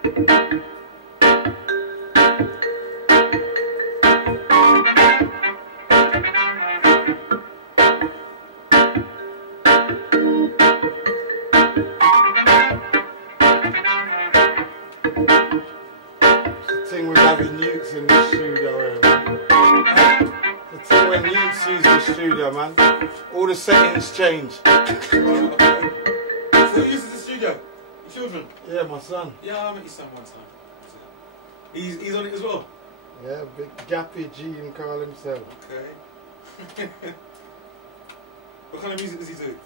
Thing with having Utes in the studio, man. The thing when Utes use the studio, man. All the settings change. Right, okay. So who uses the studio? Your children? Yeah, my son. Yeah, I met your son one time. He's on it as well? Yeah, big Gappy G and call himself. Okay. What kind of music does he do?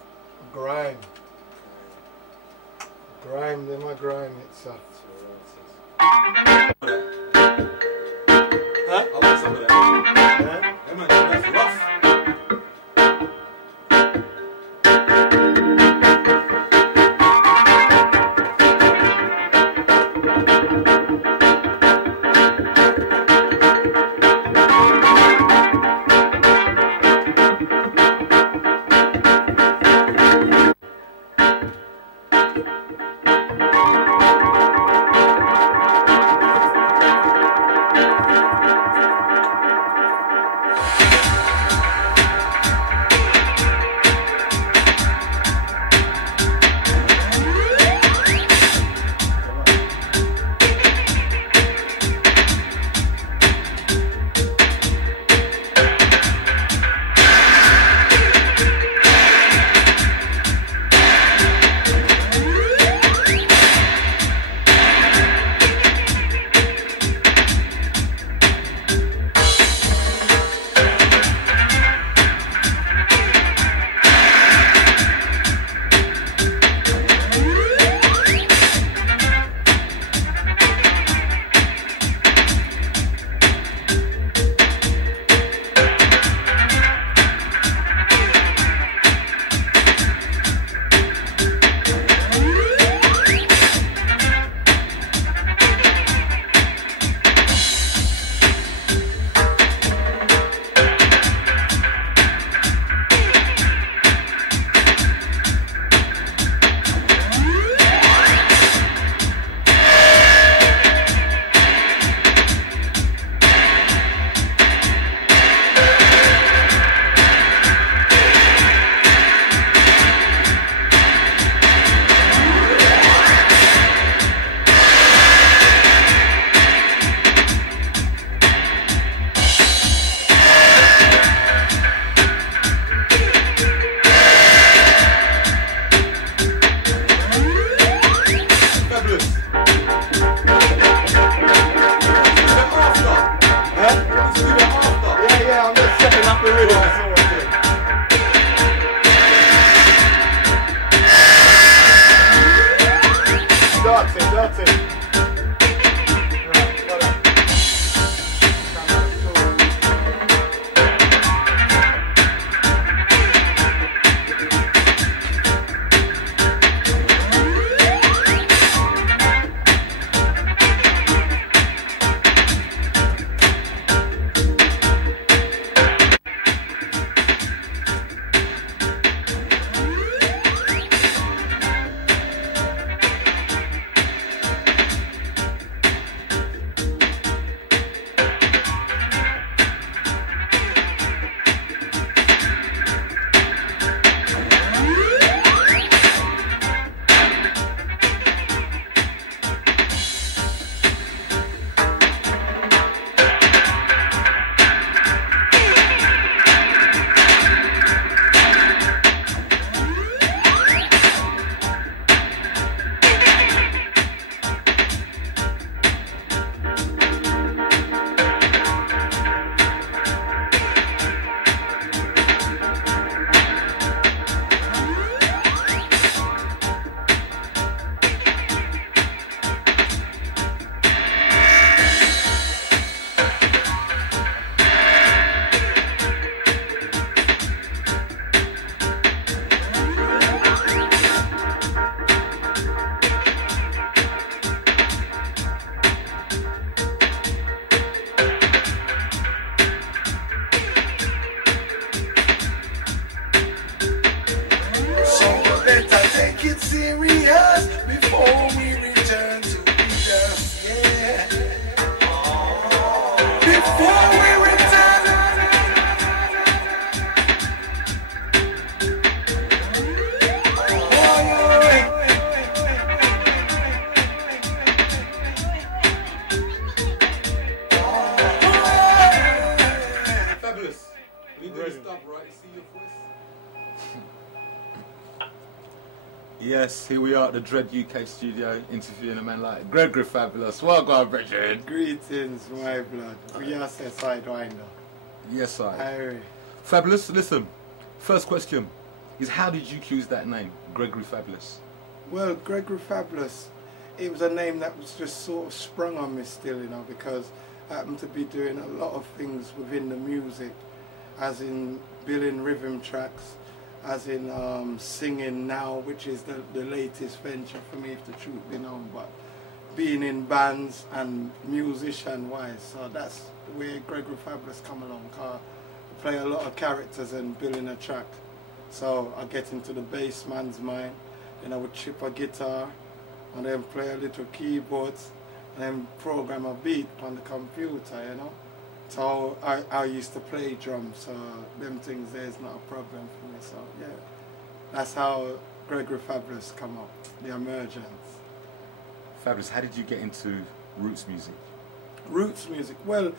Grime. Grime, they're my grime hits. Huh? I like some of that. Yeah? That man, that's rough. Yes, here we are at the Dread UK studio interviewing a man like Gregory Fabulous. Welcome, Bridget. Greetings, my blood. We are sidewinder. Yes, I. Aye. Fabulous, listen. First question is, how did you choose that name, Gregory Fabulous? Well, Gregory Fabulous, it was a name that was just sort of sprung on me still, you know, because I happened to be doing a lot of things within the music, as in building rhythm tracks, as in singing now, which is the latest venture for me, if the truth be known, but being in bands and musician-wise, so that's where Gregory Fabulous come along. I play a lot of characters and building a track, so I get into the bass man's mind, then I would chip a guitar, and then play a little keyboards, and then program a beat on the computer, you know. So I used to play drums, so them things there's not a problem for me. So yeah, that's how Gregory Fabulous come up, the emergence. Fabulous, how did you get into roots music? Roots music, well,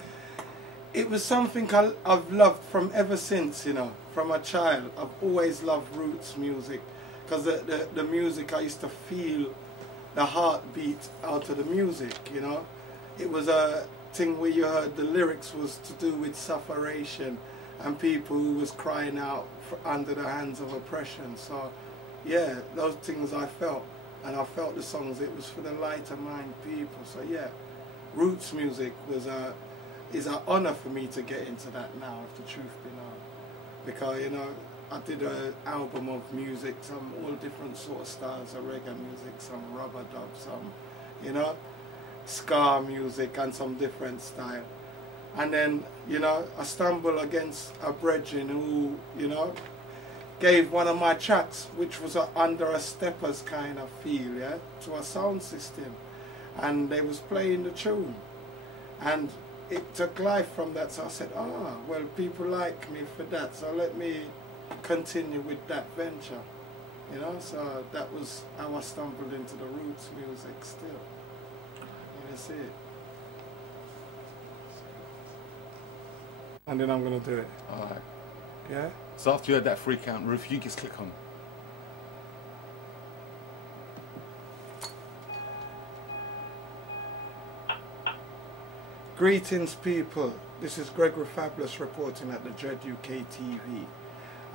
it was something I've loved from ever since, you know, from a child. I've always loved roots music, because the music, I used to feel the heartbeat out of the music, you know. It was a thing where you heard the lyrics was to do with sufferation and people who was crying out under the hands of oppression. So yeah, those things I felt, and I felt the songs, it was for the lighter mind people. So yeah, roots music was is an honor for me to get into that now, if the truth be known, because you know, I did an album of music, some all different sort of styles of reggae music, some rubber dub, some, you know, ska music and some different style. And then, you know, I stumbled against a brethren who, you know, gave one of my tracks, which was under a steppers kind of feel, yeah, to a sound system. And they was playing the tune. And it took life from that, so I said, well, people like me for that, so let me continue with that venture, you know. So that was how I stumbled into the roots music still. You see it. And then I'm gonna do it. Alright. Yeah? So after you heard that 3 count, Roof, you just click on. Greetings, people. This is Gregory Fabulous reporting at the Dread UK TV.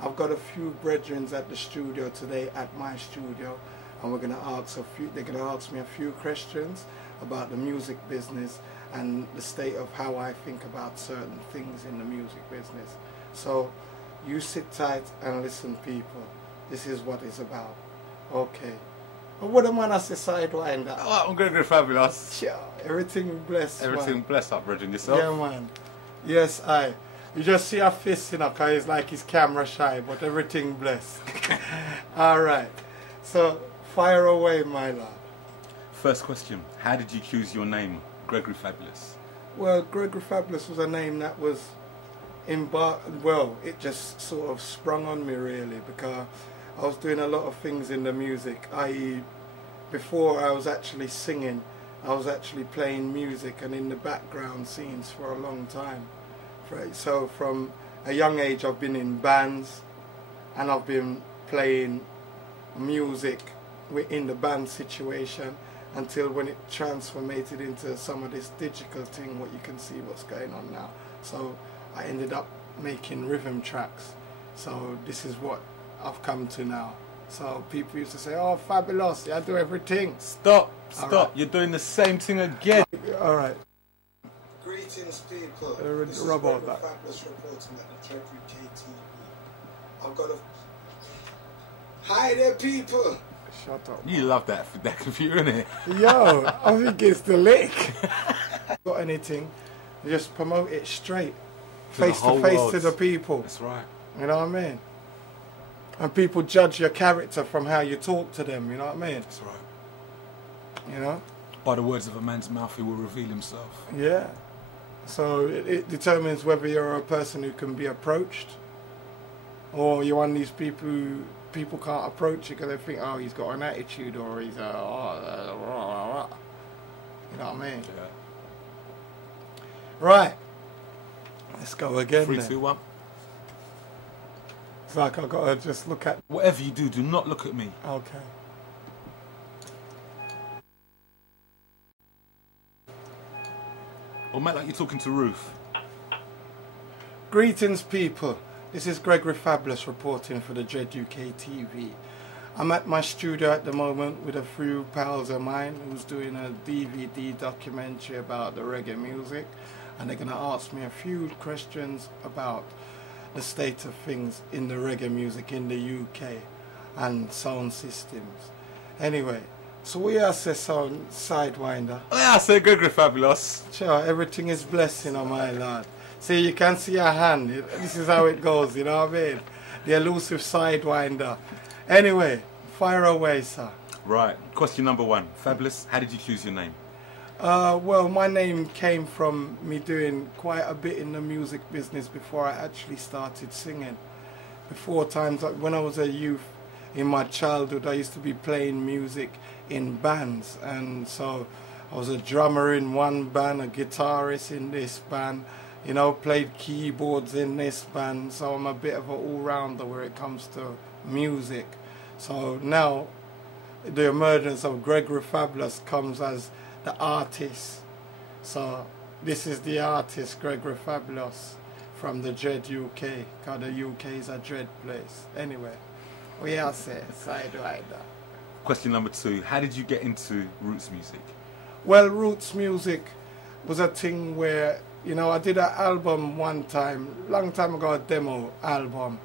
I've got a few brethren at the studio today, at my studio, and they're gonna ask me a few questions about the music business and the state of how I think about certain things in the music business. So you sit tight and listen, people. This is what it's about. Okay. Well, what am I say sidewinder? Oh, I'm Gregory Fabulous. Yeah, everything blessed. Everything man. blessed up, brethren, yourself. Yeah, man. Yes, I. You just see a fist, you know, because it's like he's camera shy, but everything blessed. All right. So fire away, my lord. First question, how did you choose your name, Gregory Fabulous? Well, Gregory Fabulous was a name that was it just sort of sprung on me really, because I was doing a lot of things in the music, i.e. before I was actually singing, I was actually playing music and in the background scenes for a long time. So from a young age I've been in bands and I've been playing music in the band situation, until when it transformated into some of this digital thing, what you can see what's going on now. So I ended up making rhythm tracks. So this is what I've come to now. So people used to say, oh, Fabulous, I do everything. Stop, right. You're doing the same thing again. All right. Greetings, people. This is Gregory Fabulous reporting at the Dread UK TV. I've got a... Hi there, people. Shut up. You love that computer, innit? Yo, I think it's the lick. Got anything, just promote it straight. Face to face to the people. That's right. You know what I mean? And people judge your character from how you talk to them, you know what I mean? That's right. You know? By the words of a man's mouth, he will reveal himself. Yeah. So it determines whether you're a person who can be approached, or you're one of these people who people can't approach you because they think, oh, he's got an attitude, or he's you know what I mean? Yeah. Right. Let's go again. 3, 2, 1. It's like I've got to just look at... Whatever you do, do not look at me. Okay. Or might like you're talking to Ruth. Greetings, people. This is Gregory Fabulous reporting for the Dread UK TV. I'm at my studio at the moment with a few pals of mine who's doing a DVD documentary about the reggae music, and they're going to ask me a few questions about the state of things in the reggae music in the UK and sound systems. Anyway, so we are sound Sidewinder. Oh yeah, I say Gregory Fabulous. Sure, everything is blessing, oh my lord. See, you can see a hand. This is how it goes, you know what I mean? The elusive Sidewinder. Anyway, fire away, sir. Right, question number one. Fabulous, how did you choose your name? Well, my name came from me doing quite a bit in the music business before I actually started singing. Before times, like when I was a youth, in my childhood, I used to be playing music in bands, and so I was a drummer in one band, a guitarist in this band, you know, played keyboards in this band, so I'm a bit of an all-rounder where it comes to music. So now, the emergence of Gregory Fabulous comes as the artist. So this is the artist, Gregory Fabulous, from the Dread UK, because the UK is a dread place. Anyway, we are say Sidewinder. Question number two, how did you get into roots music? Well, roots music was a thing where, you know, I did an album one time, long time ago, a demo album,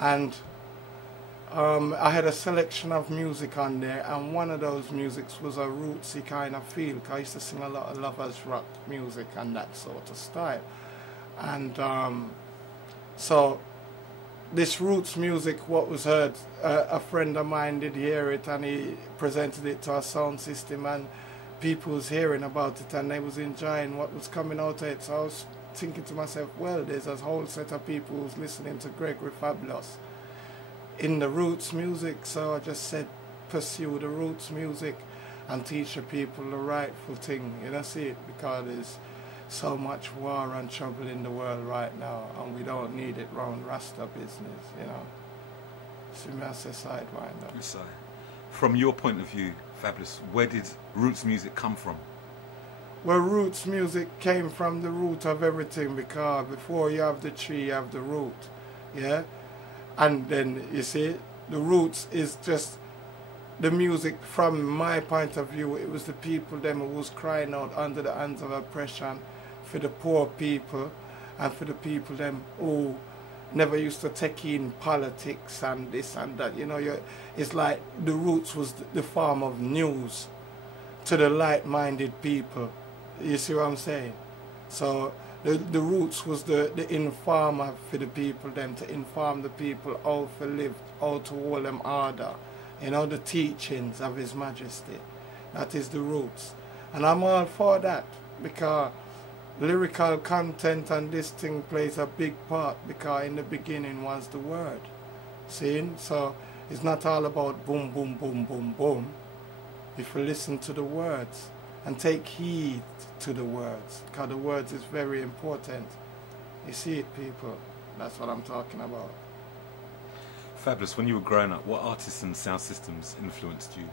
and I had a selection of music on there, and one of those musics was a rootsy kind of feel, because I used to sing a lot of lovers rock music and that sort of style. And so this roots music, what was heard, a friend of mine did hear it, and he presented it to our sound system, and people was hearing about it, and they was enjoying what was coming out of it. So I was thinking to myself, well, there's a whole set of people who's listening to Gregory Fabulous in the roots music, so I just said pursue the roots music and teach the people the rightful thing, you know, see it, because there's so much war and trouble in the world right now, and we don't need it round Rasta business, you know. See me as a Sidewinder. Yes, sir. From your point of view, Fabulous, where did roots music come from? Well, roots music came from the root of everything, because before you have the tree, you have the root, yeah? And then, you see, the roots is just the music. From my point of view, it was the people them who was crying out under the hands of oppression for the poor people, and for the people them who never used to take in politics and this and that. You know, it's like the roots was the form of news to the light-minded people. You see what I'm saying? So the roots was the informer for the people, them to inform the people how to live, how to hold them order. You know, the teachings of His Majesty. That is the roots. And I'm all for that, because lyrical content and this thing plays a big part, because in the beginning was the word. See? So it's not all about boom, boom, boom, boom, boom. If you listen to the words and take heed to the words, because the words is very important. You see it, people? That's what I'm talking about. Fabulous, when you were growing up, what artists and sound systems influenced you?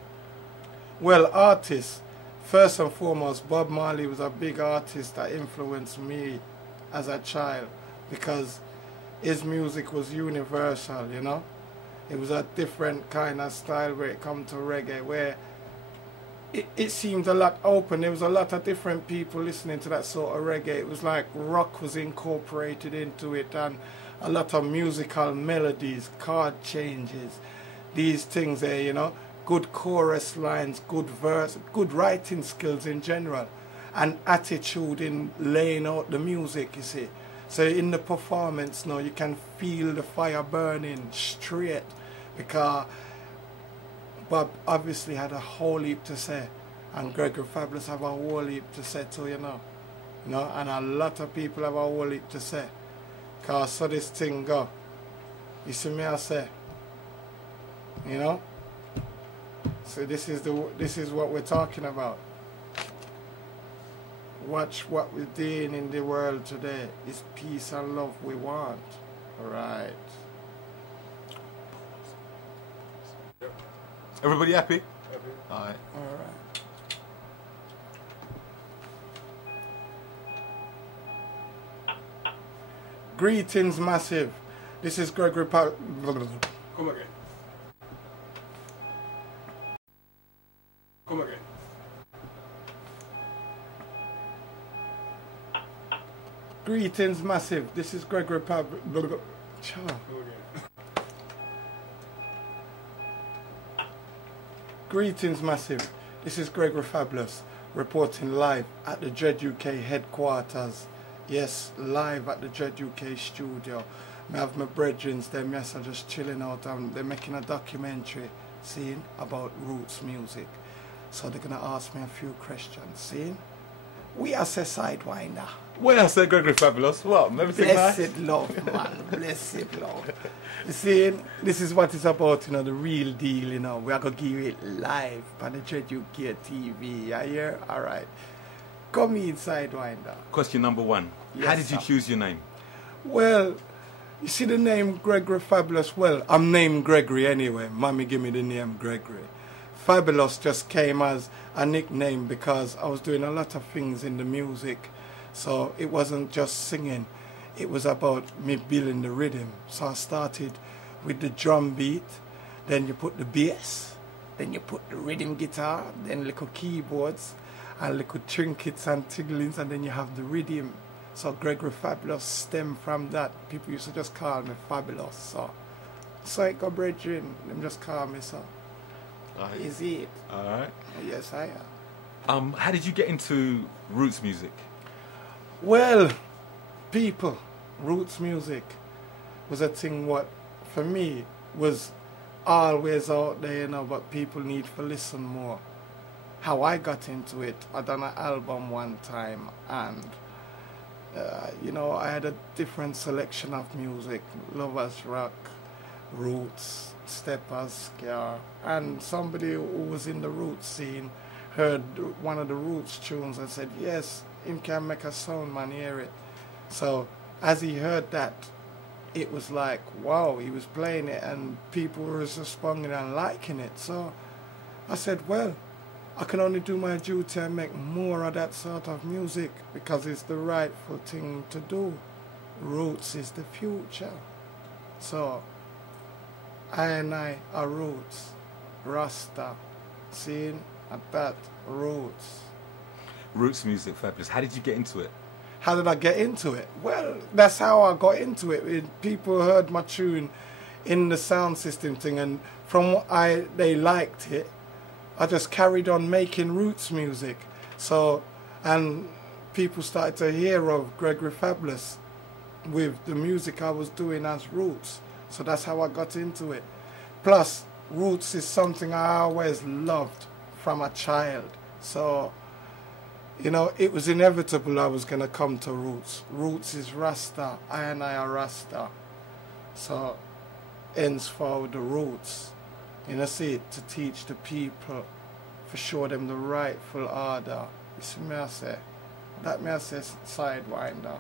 Well, artists, first and foremost, Bob Marley was a big artist that influenced me as a child, because his music was universal, you know. It was a different kind of style where it come to reggae, where it seemed a lot open. There was a lot of different people listening to that sort of reggae. It was like rock was incorporated into it, and a lot of musical melodies, chord changes, these things there, you know, good chorus lines, good verse, good writing skills in general, and attitude in laying out the music, you see. So in the performance now, you can feel the fire burning straight, because Bob obviously had a whole heap to say, and Gregory Fabulous have a whole heap to say too, you know, and a lot of people have a whole heap to say, because so this thing go. You see me I say, you know. So this is what we're talking about. Watch what we're doing in the world today. It's peace and love we want. Right. Everybody happy? Happy. All right. All right. Greetings, massive. This is Gregory. Come again. Come again. Greetings, massive. This is Gregory. Greetings, massive. This is Gregory Fabulous, reporting live at the Dread UK headquarters. Yes, live at the Dread UK studio. I have my brethrens, them yes, are just chilling out and they're making a documentary, seeing about roots music. So they're gonna ask me a few questions, seeing? We are say Sidewinder. Well, I said Gregory Fabulous. What? Everything nice? Blessed love, man. Blessed love. You see, this is what it's about, you know, the real deal, you know. We are going to give it live on the Dread UK TV. You hear? All right. Come inside, Winder. Question number 1. Yes, how did you sir. choose your name? Well, you see the name Gregory Fabulous? Well, I'm named Gregory anyway. Mommy gave me the name Gregory. Fabulous just came as a nickname because I was doing a lot of things in the music. So it wasn't just singing. It was about me building the rhythm. So I started with the drum beat, then you put the bass, then you put the rhythm guitar, then little keyboards, and little trinkets and tigglings, and then you have the rhythm. So Gregory Fabulous stemmed from that. People used to just call me Fabulous. So Psycho Brethren, them just call me so. Is it? Alright. Yes, I am. How did you get into roots music? Well, people, roots music was a thing what, for me, was always out there, you know, but people need to listen more. How I got into it, I done an album one time, and, you know, I had a different selection of music, lovers rock, roots, steppers, ska, and somebody who was in the roots scene heard one of the roots tunes and said, yes, him can make a sound, man, hear it. So as he heard that, it was like, wow, he was playing it and people were responding and liking it. So I said, well, I can only do my duty and make more of that sort of music because it's the rightful thing to do. Roots is the future. So I and I are roots, Rasta, seeing at that, roots. Roots music, Fabulous. How did you get into it? How did I get into it? Well, that's how I got into it. People heard my tune in the sound system thing, and from what they liked it, I just carried on making roots music. So, and people started to hear of Gregory Fabulous with the music I was doing as roots. So that's how I got into it. Plus, roots is something I always loved from a child. So, you know, it was inevitable I was going to come to roots. Roots is Rasta. I and I are Rasta. So, ends for the roots. You know, see, to teach the people, for show them the rightful order. You see me I say? That me I say Sidewinder.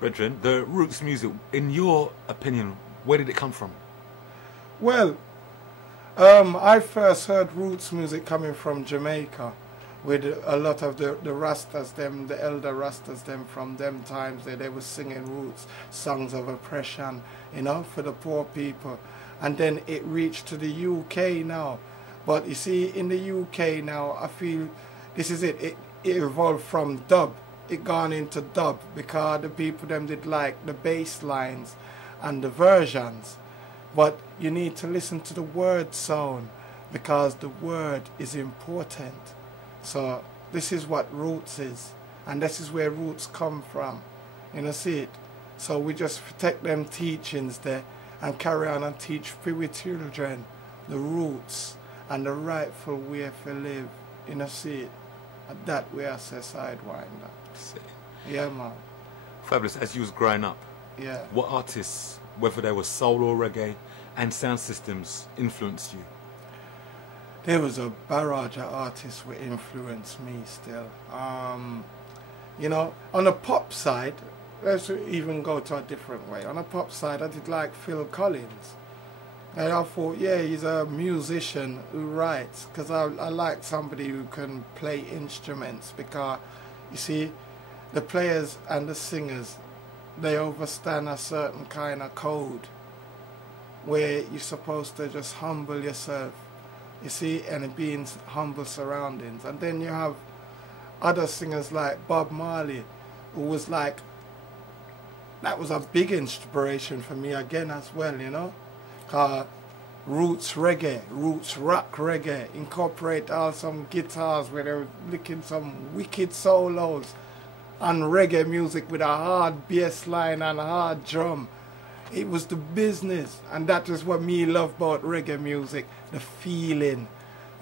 Brethren, the roots music, in your opinion, where did it come from? Well, I first heard roots music coming from Jamaica, with a lot of the Rastas, them, the elder Rastas, them from them times, they were singing roots, songs of oppression, you know, for the poor people. And then it reached to the UK now. But you see, in the UK now, I feel this is it. It evolved from dub. It gone into dub because the people them did like the bass lines and the versions. But you need to listen to the word sound because the word is important. So this is what roots is, and this is where roots come from. You know, see it? So we just take them teachings there and carry on and teach our children the roots and the rightful way to live. You know, see it? And that way I say Sidewinder. Yeah, man. Fabulous, as you was growing up, Yeah. what artists, whether they were soul or reggae, and sound systems influenced you? There was a barrage of artists who influenced me still. You know, on the pop side, let's even go to a different way. On the pop side, I did like Phil Collins. And I thought, yeah, he's a musician who writes, because I like somebody who can play instruments, because, you see, the players and the singers, they overstand a certain kind of code where you're supposed to just humble yourself, you see, and be in humble surroundings. And then you have other singers like Bob Marley, who was like, that was a big inspiration for me again as well, you know. Roots reggae, roots rock reggae, incorporate all some guitars where they're licking some wicked solos, and reggae music with a hard bass line and a hard drum. It was the business, and that is what me love about reggae music, the feeling.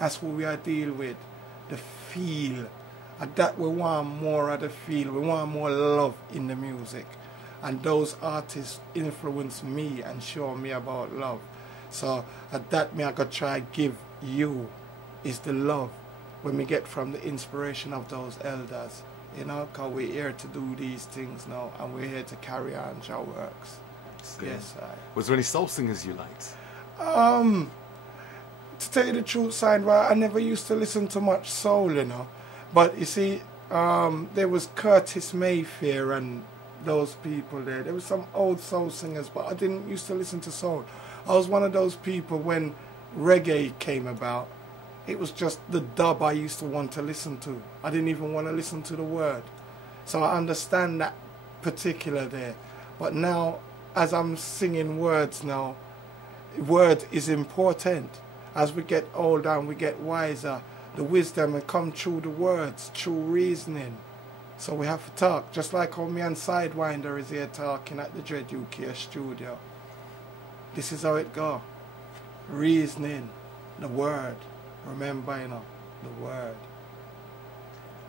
That's what we are dealing with, the feel. And that we want more of the feel, we want more love in the music. And those artists influence me and show me about love. So that me I could try give you is the love when we get from the inspiration of those elders. You know, because we're here to do these things now, and we're here to carry on our works. Yes, Was there any soul singers you liked? To tell you the truth, I never used to listen to much soul, you know. But you see, there was Curtis Mayfield and those people there. There was some old soul singers, but I didn't used to listen to soul. I was one of those people when reggae came about. It was just the dub I used to want to listen to. I didn't even want to listen to the word. So I understand that particular there. But now, as I'm singing words now, word is important. As we get older and we get wiser, the wisdom will come through the words, through reasoning. So we have to talk, just like how me and Sidewinder is here talking at the Dread UK studio. This is how it go. Reasoning, the word. Remember, you know, the word.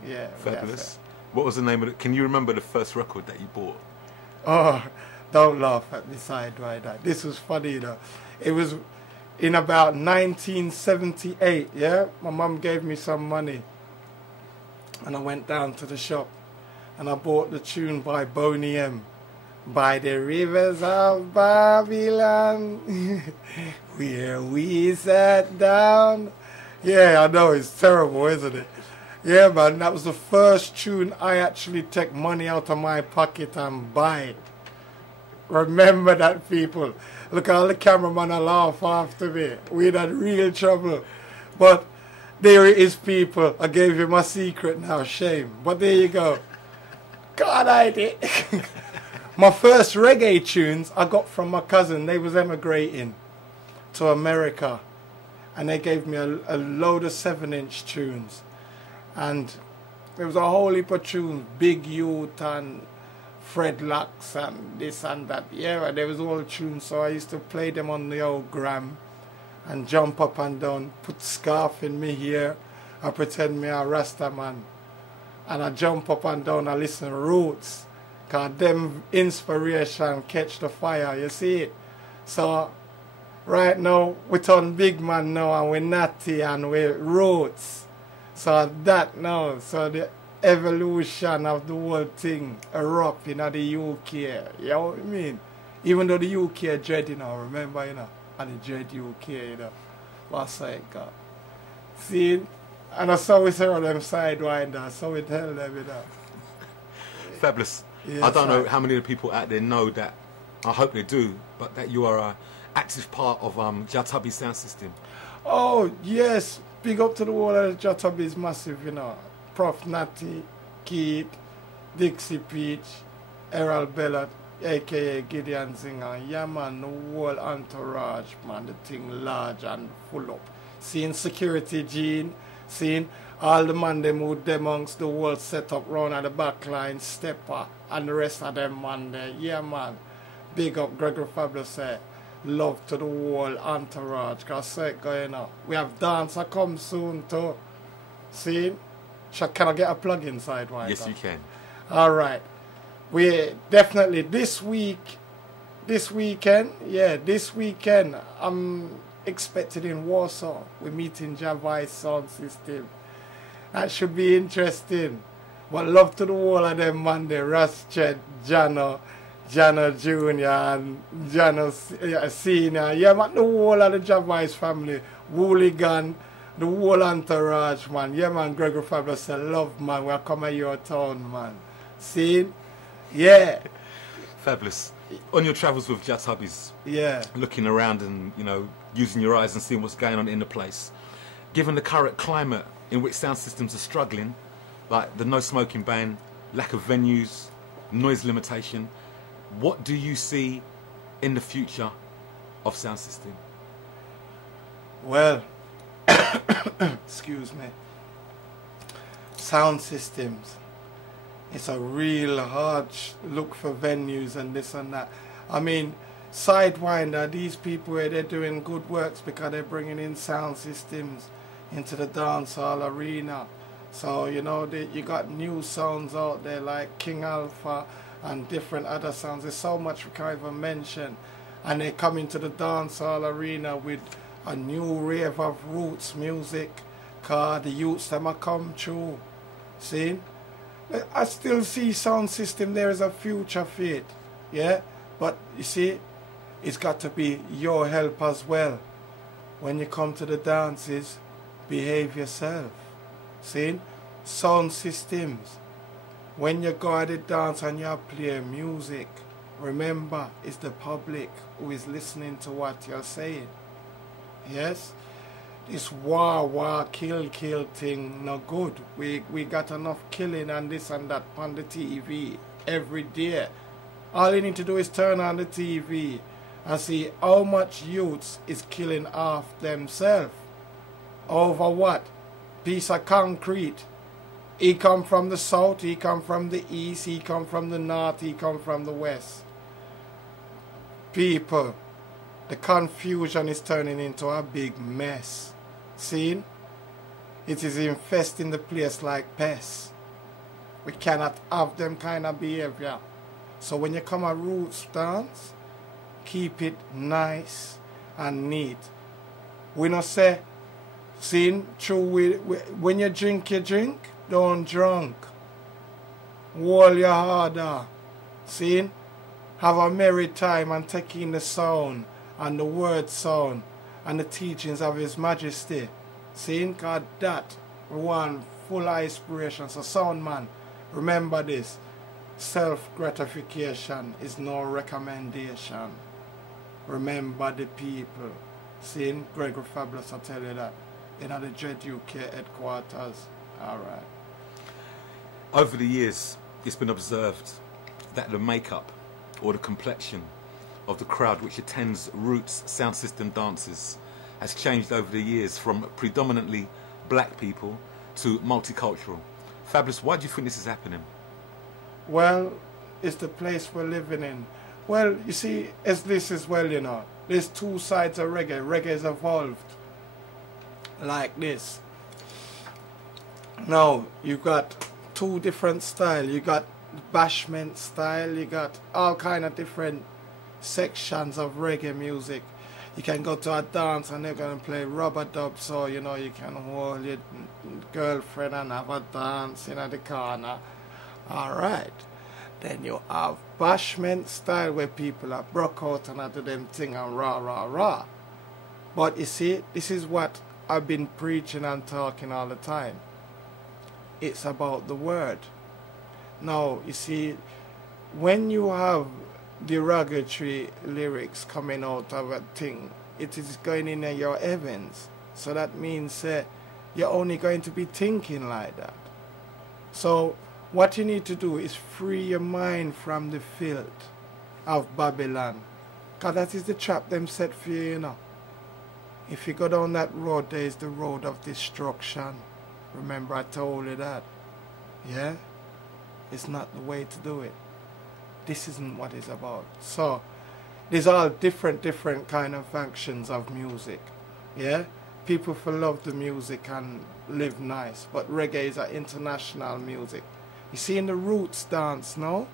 Yeah. Fabulous. What was the name of it? Can you remember the first record that you bought? Oh, don't laugh at me, Sidewinder. This was funny, you know. It was in about 1978, yeah? My mum gave me some money. And I went down to the shop and I bought the tune by Boney M. By the rivers of Babylon, where we sat down. Yeah, I know, it's terrible, isn't it? Yeah, man, that was the first tune I actually take money out of my pocket and buy. Remember that, people. Look, all the cameraman will laugh after me. We had real trouble. But there it is, people. I gave you my secret now, shame. But there you go. God, I did. My first reggae tunes I got from my cousin. They was emigrating to America. And they gave me a load of 7-inch tunes. And there was a whole heap of tunes. Big Youth and Fred Lux and this and that. Yeah, and there was all tunes. So I used to play them on the old gram. And jump up and down. Put scarf in me here. I pretend me a Rasta man. And I jump up and down and listen Roots. Because them inspiration catch the fire, you see it? So, right now, we turn big man now and we're natty and we're Roots. So that now, so the evolution of the whole thing erupt in the UK, you know what I mean? Even though the UK are dread, you know, remember, you know, and the dread UK, you know, what's it got? See, and I saw we hear them Sidewinder, so we tell them, you know. Fabulous. Yes, I don't know how many of the people out there know that, I hope they do, but that you are an active part of Jatabi sound system. Oh, yes. Big up to the whole of the Jatabi is massive, you know. Prof Natty, Keith, Dixie Peach, Errol Bellot, a.k.a. Gideon Singer. Yeah, man, the whole entourage, man, the thing large and full up. Seeing security, Gene, seeing all the man them who amongst the whole setup round at the back line, Stepper, and the rest of them man there. Yeah, man. Big up Gregory Fabulous say. Love to the whole entourage. Cause say it going on. We have dancer come soon too. See? Can I get a plug inside, right? Yes, you can. Alright. We definitely this weekend, I'm expected in Warsaw. We're meeting Javai Sound System. That should be interesting. But love to the whole of them man there, RaS, Jano Jr. and Jano Senior. Yeah, man, the whole of the Javai's family. Wooligan, the whole entourage, man. Yeah, man, Gregory Fabulous say, love, man. We're coming to your town, man. See? Yeah. Fabulous. On your travels with Jatubbies, Yeah. looking around and, you know, using your eyes and seeing what's going on in the place, given the current climate in which sound systems are struggling, like the no smoking ban, lack of venues, noise limitation, what do you see in the future of sound system? Well, excuse me. Sound systems. It's a real hard look for venues and this and that. I mean, Sidewinder, these people where they're doing good works because they're bringing in sound systems into the dancehall arena. So, you know, you got new sounds out there like King Alpha and different other sounds. There's so much we can't even mention. And they come into the dancehall arena with a new wave of roots music, cause the youths them a come through. See? I still see sound system there is a future for it. Yeah? But you see, it's got to be your help as well. When you come to the dances, behave yourself. See? Sound systems. When you go at the dance and you play music, remember it's the public who is listening to what you're saying. Yes? This war, kill thing, no good. We got enough killing and this and that on the TV every day. All you need to do is turn on the TV and see how much youths is killing off themselves. Over what? Piece of concrete. He come from the south, he come from the east, he come from the north, he come from the west. People, the confusion is turning into a big mess. See? It is infesting the place like pests. We cannot have them kind of behavior. So when you come a roots dance, keep it nice and neat. We not say, see, when you drink, don't drunk. Hold your harder. See? Have a merry time and take in the sound and the word sound and the teachings of His Majesty. Seeing God that one full of inspiration. So sound man, remember this. Self-gratification is no recommendation. Remember the people. Seeing Gregory Fabulous, I'll tell you that. In the Dread UK headquarters. Alright. Over the years, it's been observed that the makeup or the complexion of the crowd which attends Roots sound system dances has changed over the years from predominantly black people to multicultural. Fabulous, why do you think this is happening? Well, it's the place we're living in. Well, you see, as this as well, you know, there's two sides of reggae. Reggae is evolved like this. Now, you got two different styles. You got bashment style, you got all kind of different sections of reggae music. You can go to a dance and they're going to play rubber dub, so you know you can hold your girlfriend and have a dance in the corner. Alright. Then you have bashment style where people are broke out and do them thing and rah. But you see, this is what I've been preaching and talking all the time. It's about the word. Now, you see, when you have derogatory lyrics coming out of a thing, it is going in your heavens. So that means you're only going to be thinking like that. So what you need to do is free your mind from the filth of Babylon. Because that is the trap them set for you, you know. If you go down that road, there is the road of destruction. Remember I told you that. Yeah? It's not the way to do it. This isn't what it's about. So, there's all different kind of functions of music. Yeah? People will love the music and live nice. But reggae is an international music. You see in the roots dance now?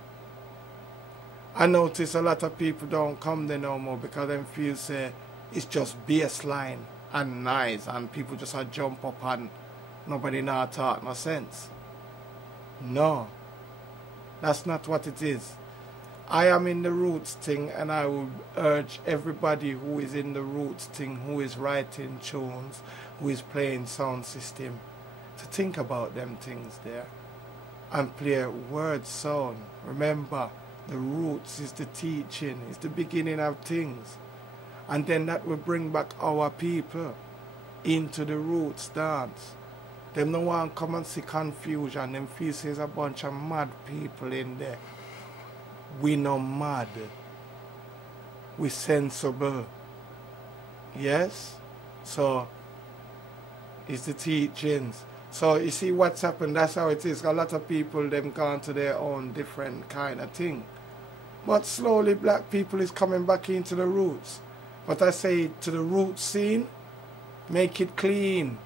I notice a lot of people don't come there no more because they feel say it's just bass line and nice and people just jump up and nobody now talk no sense. No. That's not what it is. I am in the roots thing and I will urge everybody who is in the roots thing, who is writing tunes, who is playing sound system, to think about them things there and play word sound. Remember, The roots is the teaching, is the beginning of things. And then that will bring back our people into the roots dance. Them no one come and see confusion. Them feel there's a bunch of mad people in there. We no mad. We sensible. Yes? So, it's the teachings. So, you see what's happened, that's how it is. A lot of people, them gone to their own different kind of thing. But slowly, black people is coming back into the roots. But I say, to the root scene, make it clean.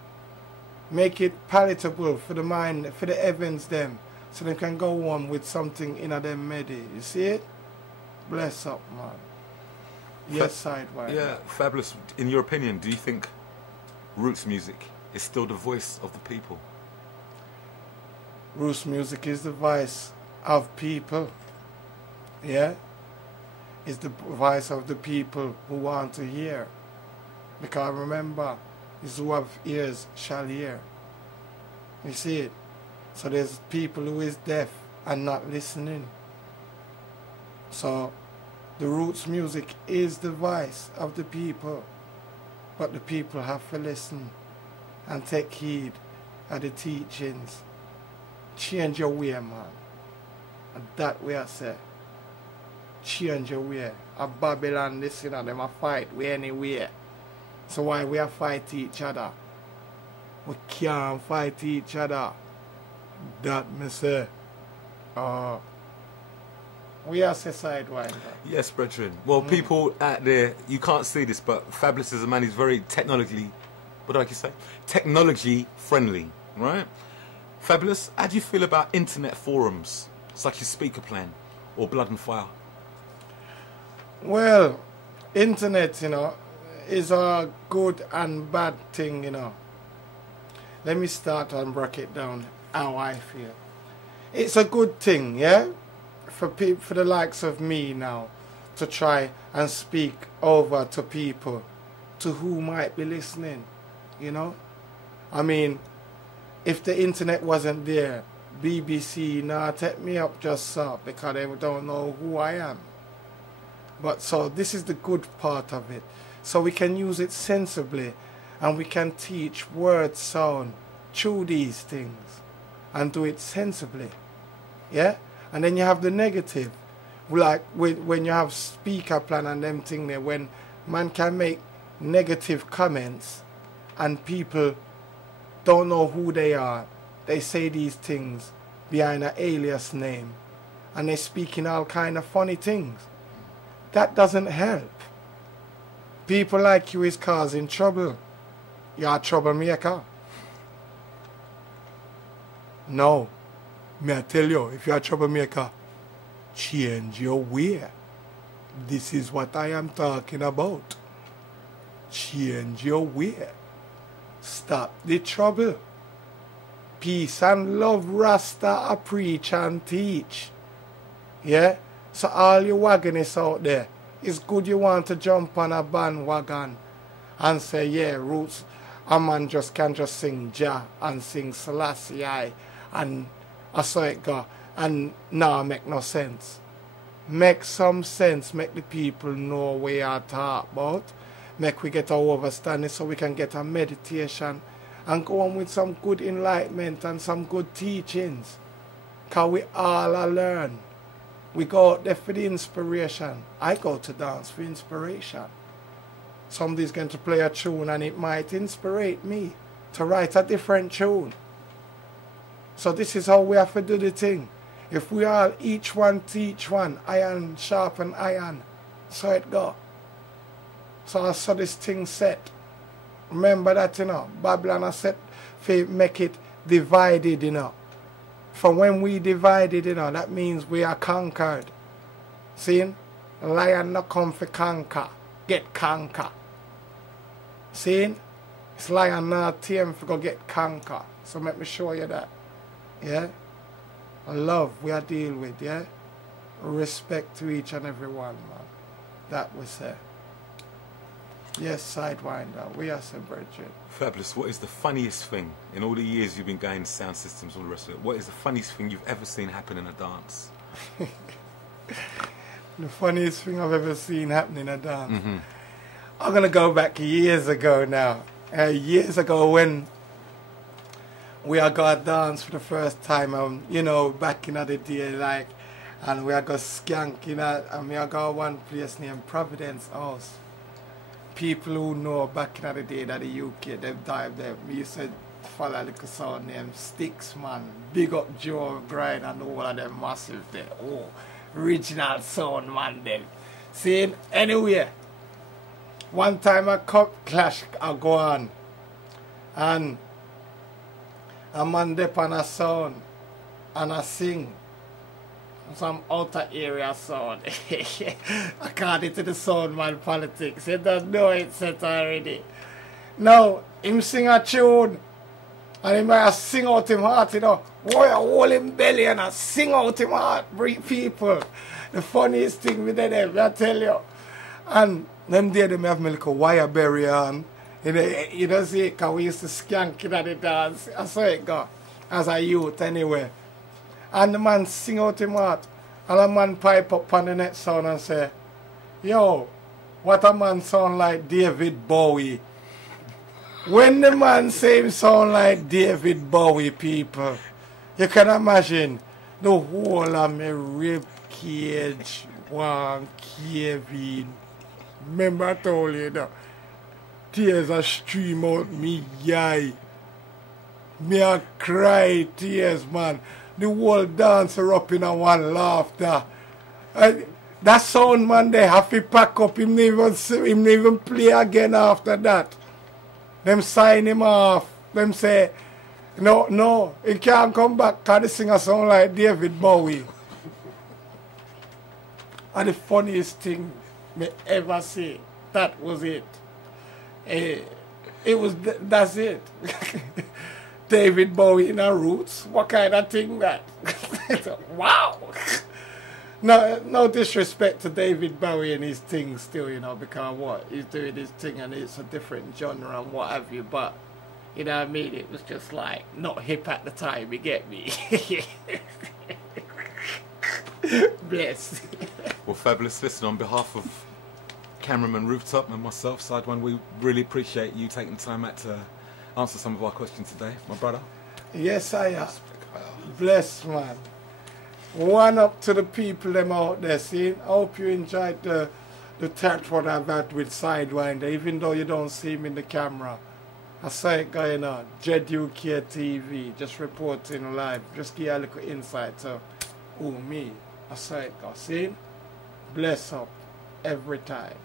Make it palatable for the mind, for the Evans them. So they can go on with something in them medi. You see it? Bless up, man. Yes, sidewise. Yeah, fabulous. In your opinion, do you think roots music is still the voice of the people? Roots music is the voice of people. Yeah? It's the voice of the people who want to hear. Because remember, is who have ears shall hear. You see it? So there's people who is deaf and not listening. So the roots music is the voice of the people. But the people have to listen and take heed of the teachings. Change your way, man. And that way I say. Change your way. A Babylon listen and them a fight we anywhere. So why we a fight each other? We can't fight each other. That me say. We are say sidewinder. Yes, brethren. Well, people out there, you can't see this, but Fabulous as a man is very technology friendly, right? Fabulous, how do you feel about internet forums such as Speaker Plan or Blood and Fire? Well, internet, is a good and bad thing, Let me start and break it down how I feel. It's a good thing, yeah? For the likes of me now to try and speak over to people to who might be listening, I mean, if the internet wasn't there, BBC take me up just so because they don't know who I am. But so this is the good part of it. So we can use it sensibly and we can teach word sound through these things and do it sensibly. Yeah? And then you have the negative. Like when you have Speaker Plan and them thing there, when man can make negative comments and people don't know who they are. They say these things behind an alias name and they speaking all kind of funny things. That doesn't help. People like you is causing trouble. You're a troublemaker. No. May I tell you, if you're a troublemaker, change your way. This is what I am talking about. Change your way. Stop the trouble. Peace and love Rasta a preach and teach. Yeah? So all you wagonists out there, it's good you want to jump on a bandwagon and say, yeah, roots, a man can just sing Jah and sing Selassie and I saw it go and now make no sense. Make some sense, make the people know what you are talking about. Make we get our understanding so we can get a meditation and go on with some good enlightenment and some good teachings. Because we all learn. We go out there for the inspiration. I go to dance for inspiration. Somebody's going to play a tune and it might inspire me to write a different tune. So this is how we have to do the thing. If we all each one teach one, iron sharpen iron, so it go. So I saw this thing set. Remember that, Babylon has set to make it divided, From when we divided, that means we are conquered. See? Lion not come for conquer, get conquer. See? It's lion not tame for go get conquer. So let me show you that. Yeah? Love we are deal with, yeah? Respect to each and every one, man. That we say. Yes, Sidewinder, we are some brethren. Fabulous. What is the funniest thing in all the years you've been going sound systems, all the rest of it? What is the funniest thing you've ever seen happen in a dance? The funniest thing I've ever seen happen in a dance. I'm going to go back years ago now. Years ago when we are going to dance for the first time, you know, back in the day, like, and we are going to skank, you know, and we are going to one place named Providence House. People who know back in the day that the UK, they dive there. We used to follow like a sound named Sticks, man. Big up Joe Grind and all of them massive there. Oh, original sound, man, them. See, anyway, one time a cup clash I go on, and a man dip on a sound, and I sing some outer area sound. According to the sound man politics, he doesn't know it's set already. Now, him sing a tune, and he might sing out him heart, you know. Boy, I hold him belly and I sing out him heart, bring people. The funniest thing with them, I tell you. And them day, them have me like a wire berry on. You know, see, because we used to skank it at the dance. I saw it go, as a youth anyway. And the man sing out him heart. And the man pipe up on the next sound and say, yo, what a man sound like David Bowie. When the man say him sound like David Bowie, people, you can imagine the whole of me rib cage one cave in. Remember I told you that tears a stream out me eye. Me a cry tears, man. The whole dancer up in a one laughter. That sound, man, they have to pack up. Him even play again after that. Them sign him off. Them say, no, he can't come back because the singer sound like David Bowie. And the funniest thing me ever see, that was it. That's it. David Bowie in our roots. What kind of thing that? Wow. No disrespect to David Bowie and his thing still, you know, because what? He's doing his thing and it's a different genre and what have you, but, you know what I mean? It was just like, not hip at the time, you get me? Bless. Well, fabulous. Listen, on behalf of cameraman Rooftop and myself, Sidewind, we really appreciate you taking the time out to answer some of our questions today, my brother. Yes, I am. Bless, man. One up to the people them out there, see? I hope you enjoyed the chat what I've had with Sidewinder, even though you don't see him in the camera. I saw it going on. Jed UK TV, just reporting live. Just give you a little insight to who me. I saw it go. See? Bless up every time.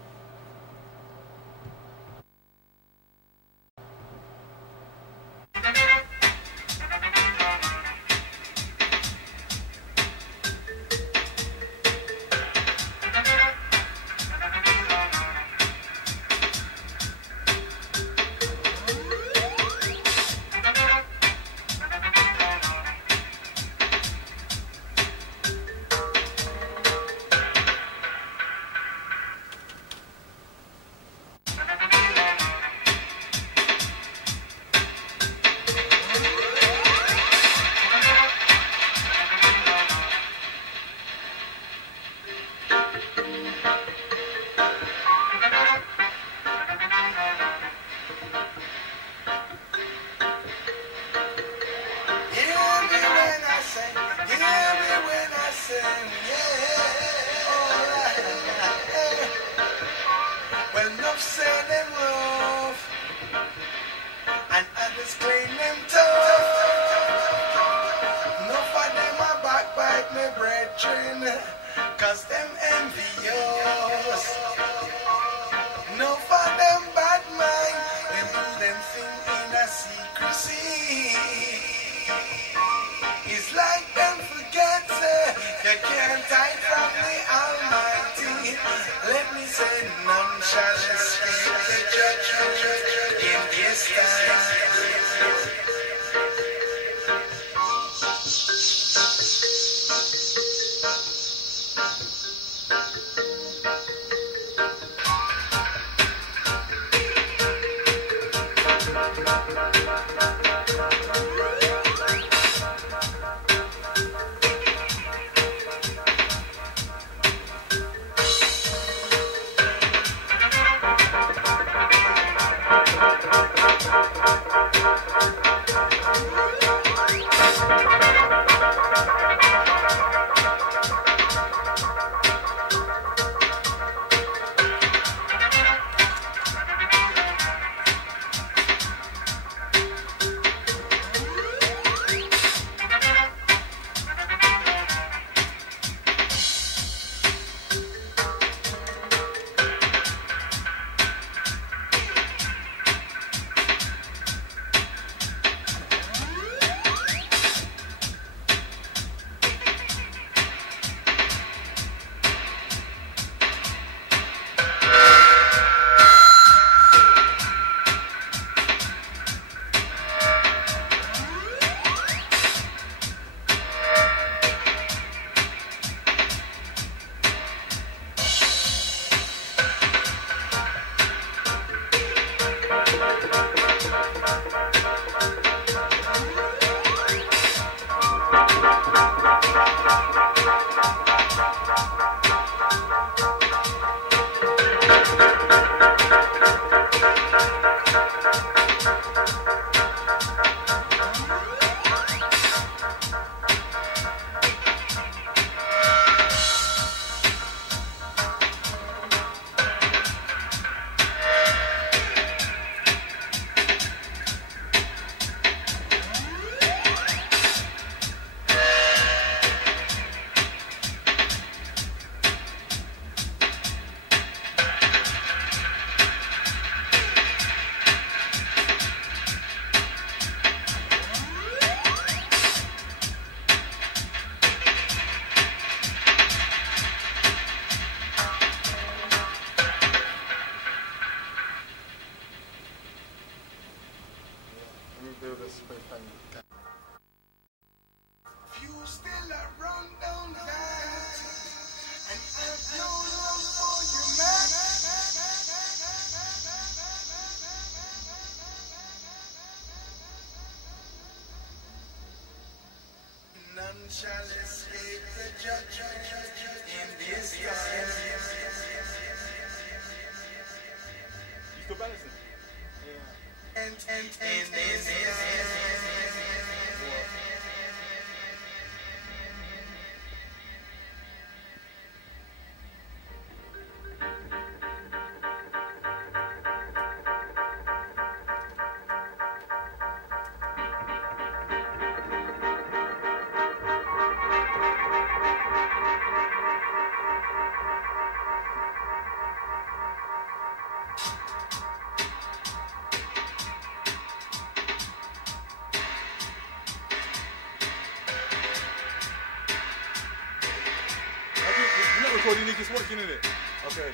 will I run down that and have no love for you, man. None shall escape the judgment in this time. You still balancing? Yeah. And in this You're not recording, you're just watching it. Okay.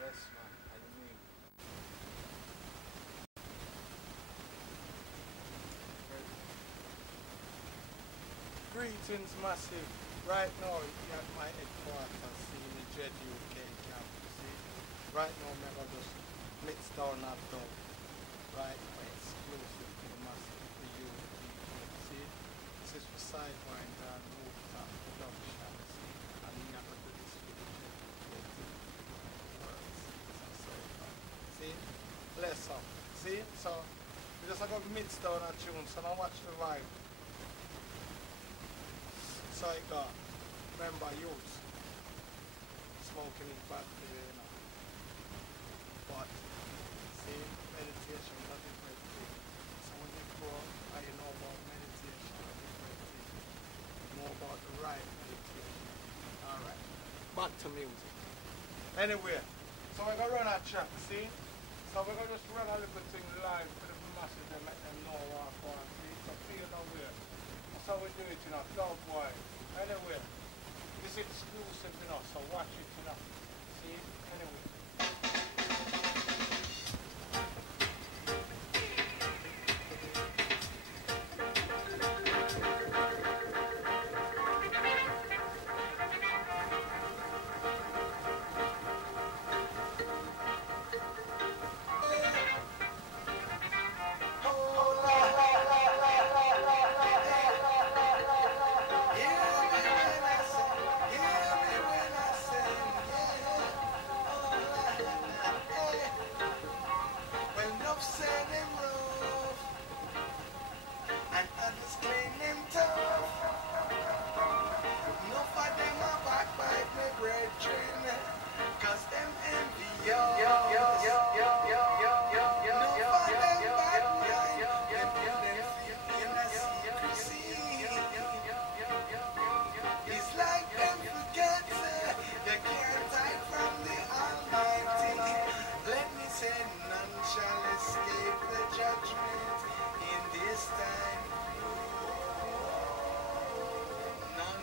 Yes, man. I mean. Greetings, massive. Right now, you're at my headquarters, seeing the Dread UK camp. See? Right now, I'm going to just blitz down that door. Right now, exclusive to the massive, the UK. See? This is for Sidewind and Rooftop production. See? And I'm going to do this with the Dread UK words. So, see? Bless up. See? So, we just got mix down a tune, so now watch the vibe. So I got, remember, youth, smoking is bad for you, you know. But, see, meditation is a different thing. So when you grow up and you know about meditation, a different thing. You know about the right meditation. Alright, back to music. Anyway, so we're going to run a track, see? So we're going to just run a little thing live for the masses and make them know what I'm going, see? So feel no way. That's how we do it, you know, dog boy. Anyway, this is exclusive, you know, so watch it, you know. See? Anyway.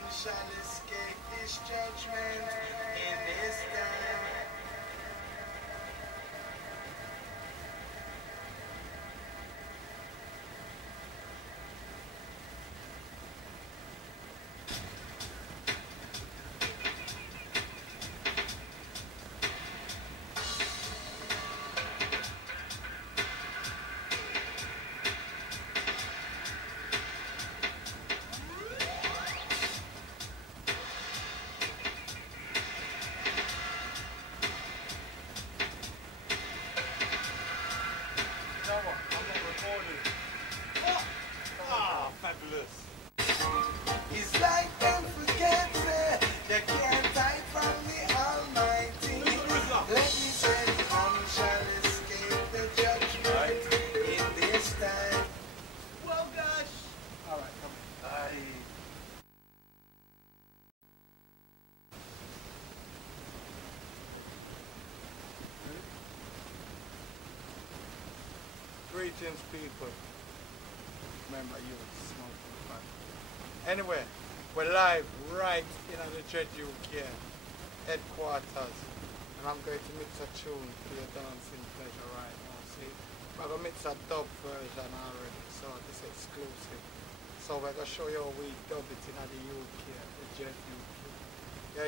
Shall escape this judgment in this time. Fabulous. It's like them forget they can't hide from the Almighty. Let me say, none shall escape the judgment in this time. Well, gosh. All right, come on. Greetings, people. Remember, you smoking fun. Anyway, we're live right in the Dread UK. headquarters. And I'm going to mix a tune for your dancing pleasure right now. See? I'm going to mix a dub version already, so this is exclusive. So we're going to show you how we dub it in the UK, the Jet UK.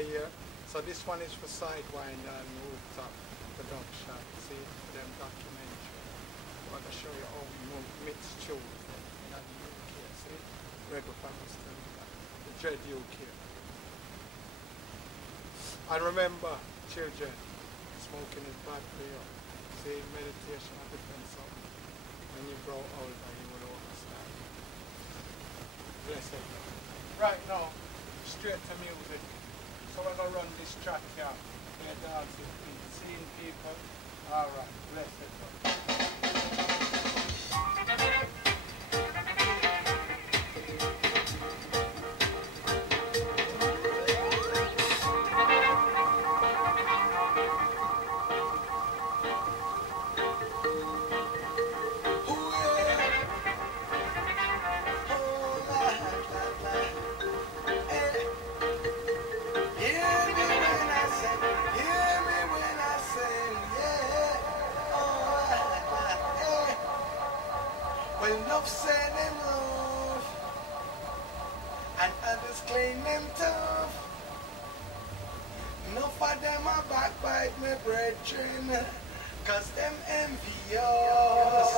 Yeah. So this one is for Sidewinder and Rooftop production. See? For them documentary. I'm going to show you how we mix tunes in the UK. See? Regular family still the Jet UK. And remember, children, smoking is bad for you. See, meditation and different something. When you grow older, you will understand. Blessed. Right now, straight to music. So we're going to run this track here. They're dancing, seeing people. Alright, blessed. Enough say them rough, and others claim them tough. Enough of them a backbite me brethren, cause them envious.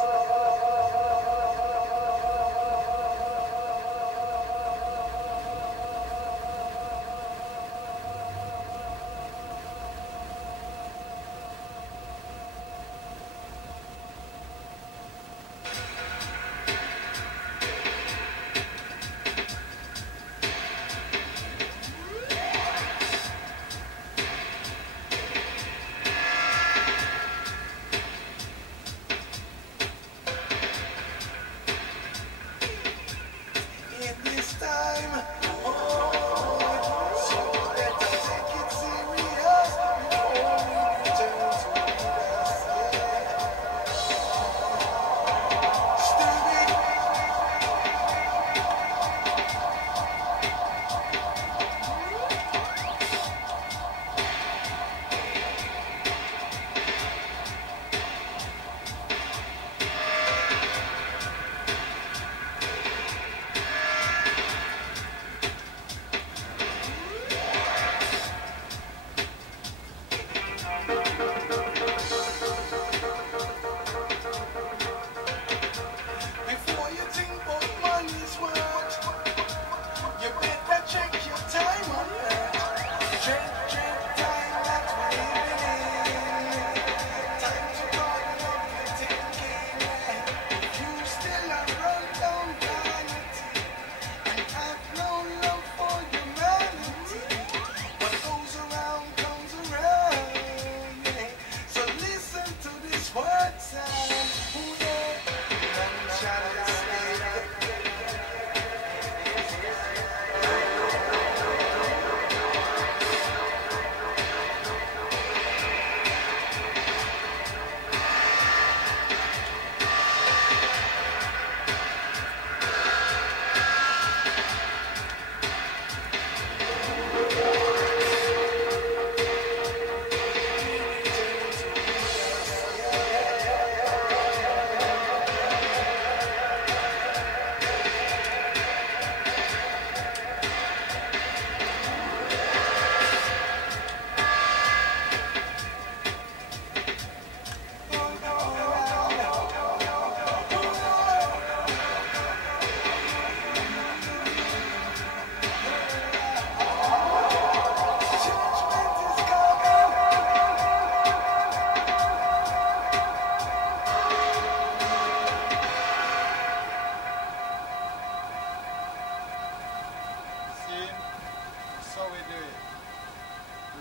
So we do it.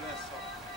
Bless up.